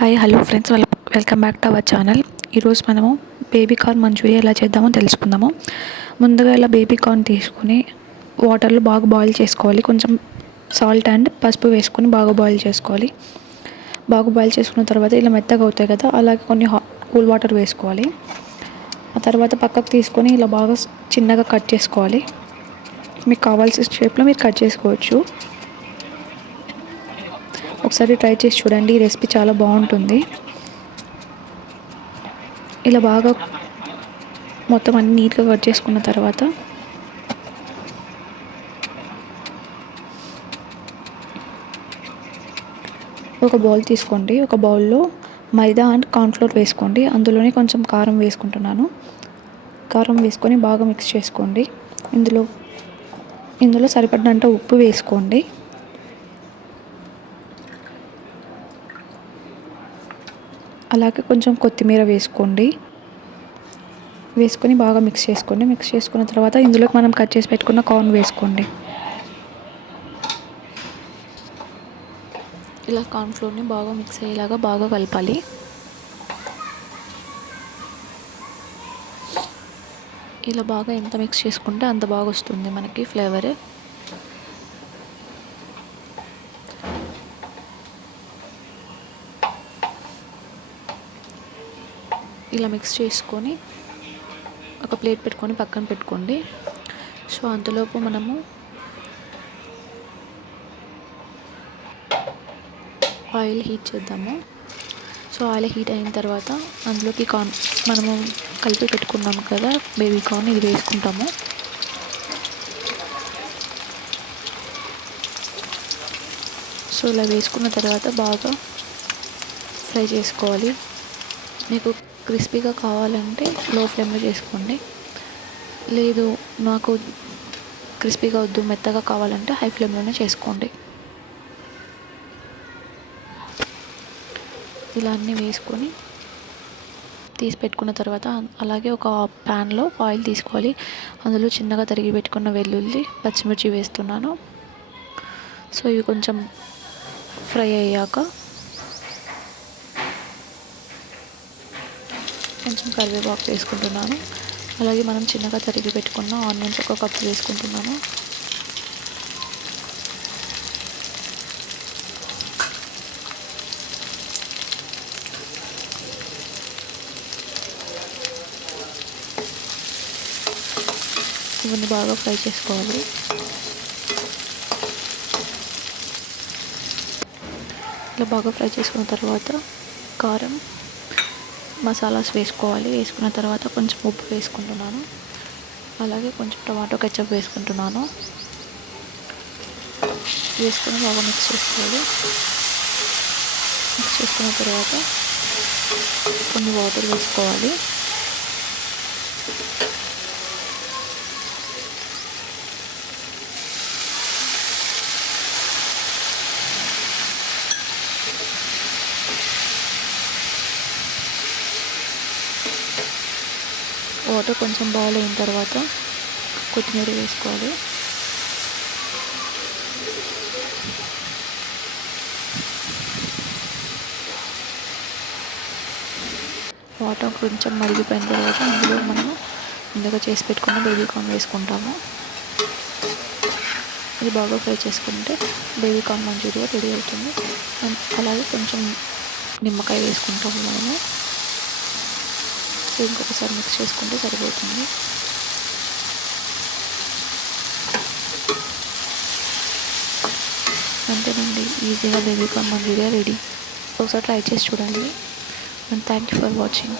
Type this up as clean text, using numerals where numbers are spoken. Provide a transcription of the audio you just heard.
Hi hello friends, welcome back to our channel. ఈరోజు మనము baby corn Manchuria ఎలా చేద్దామో తెలుసుకుందాము. ముందుగా ఇలా బేబీ కార్న్ తీసుకుని వాటర్లో బాగా బాయిల్ చేసుకోవాలి. కొంచెం సాల్ట్ అండ్ పసుపు వేసుకొని బాగా బాయిల్ చేసుకోవాలి. బాగా బాయిల్ చేసుకున్న తర్వాత ఇలా మెత్తగా అవుతాయి కదా, అలాగే కొన్ని కూల్ వాటర్ వేసుకోవాలి. ఆ తర్వాత పక్కకు తీసుకొని ఇలా బాగా చిన్నగా కట్ చేసుకోవాలి. మీకు కావాల్సిన షేప్లో మీరు కట్ చేసుకోవచ్చు. ఒకసారి ట్రై చేసి చూడండి, ఈ రెసిపీ చాలా బాగుంటుంది. ఇలా బాగా మొత్తం అన్ని నీట్గా కట్ చేసుకున్న తర్వాత ఒక బౌల్ తీసుకోండి. ఒక బౌల్లో మైదా అండ్ కార్న్ఫ్లోర్ వేసుకోండి. అందులోనే కొంచెం కారం వేసుకుంటున్నాను. కారం వేసుకొని బాగా మిక్స్ చేసుకోండి. ఇందులో సరిపడినంత ఉప్పు వేసుకోండి. అలాగే కొంచెం కొత్తిమీర వేసుకోండి. వేసుకొని బాగా మిక్స్ చేసుకోండి. మిక్స్ చేసుకున్న తర్వాత ఇందులోకి మనం కట్ చేసి పెట్టుకున్న కార్న్ వేసుకోండి. ఇలా కార్న్ఫ్లోర్ని బాగా మిక్స్ అయ్యేలాగా బాగా కలపాలి. ఇలా బాగా ఎంత మిక్స్ చేసుకుంటే అంత బాగా వస్తుంది మనకి ఫ్లేవర్. ఇలా మిక్స్ చేసుకొని ఒక ప్లేట్ పెట్టుకొని పక్కన పెట్టుకోండి. సో అంతలోపు మనము ఆయిల్ హీట్ చేద్దాము. సో ఆయిల్ హీట్ అయిన తర్వాత అందులోకి మనము కలిపి పెట్టుకున్నాము కదా బేబీ కార్న్, ఇది వేసుకుంటాము. సో ఇలా వేసుకున్న తర్వాత బాగా ఫ్రై చేసుకోవాలి. మీకు క్రిస్పీగా కావాలంటే లో ఫ్లేమ్లో చేసుకోండి. లేదు నాకు క్రిస్పీగా వద్దు, మెత్తగా కావాలంటే హై ఫ్లేమ్లోనే చేసుకోండి. ఇలా అన్నీ వేసుకొని తీసి పెట్టుకున్న తర్వాత అలాగే ఒక ప్యాన్లో ఆయిల్ తీసుకోవాలి. అందులో చిన్నగా తరిగి పెట్టుకున్న వెల్లుల్లి, పచ్చిమిర్చి వేస్తున్నాను. సో ఇవి కొంచెం ఫ్రై అయ్యాక కొంచెం కరివేపాకు వేసుకుంటున్నాను. అలాగే మనం చిన్నగా తరిగి పెట్టుకున్న ఆనియన్స్ ఒక కప్పు వేసుకుంటున్నాను. ఇవన్నీ బాగా ఫ్రై చేసుకోవాలి. ఇలా బాగా ఫ్రై చేసుకున్న తర్వాత కారం, మసాలాస్ వేసుకోవాలి. వేసుకున్న తర్వాత కొంచెం ఉప్పు వేసుకుంటున్నాను. అలాగే కొంచెం టమాటో కెచప్ వేసుకుంటున్నాను. వేసుకొని బాగా మిక్స్ చేసుకోవాలి. మిక్స్ చేసుకున్న తర్వాత కొన్ని వాటర్ వేసుకోవాలి. వాటర్ కొంచెం బాయిల్ అయిన తర్వాత కొత్తిమీర వేసుకోవాలి. వాటర్ కొంచెం మరిగిపోయిన తర్వాత అందులో మనము ముందుగా చేసి పెట్టుకున్న బేబీ కార్న్ వేసుకుంటాము. ఇది బాగా ఫ్రై చేసుకుంటే బేబీ కార్న్ మంచూరియా రెడీ అవుతుంది. అలాగే కొంచెం నిమ్మకాయ వేసుకుంటాము మనము. ఇంకొకసారి మిక్స్ చేసుకుంటే సరిపోతుంది. అంతేనండి, ఈజీగా బేబీ కార్న్ మంచూరియా రెడీ. ఒకసారి ట్రై చేసి చూడండి. And thank you for watching.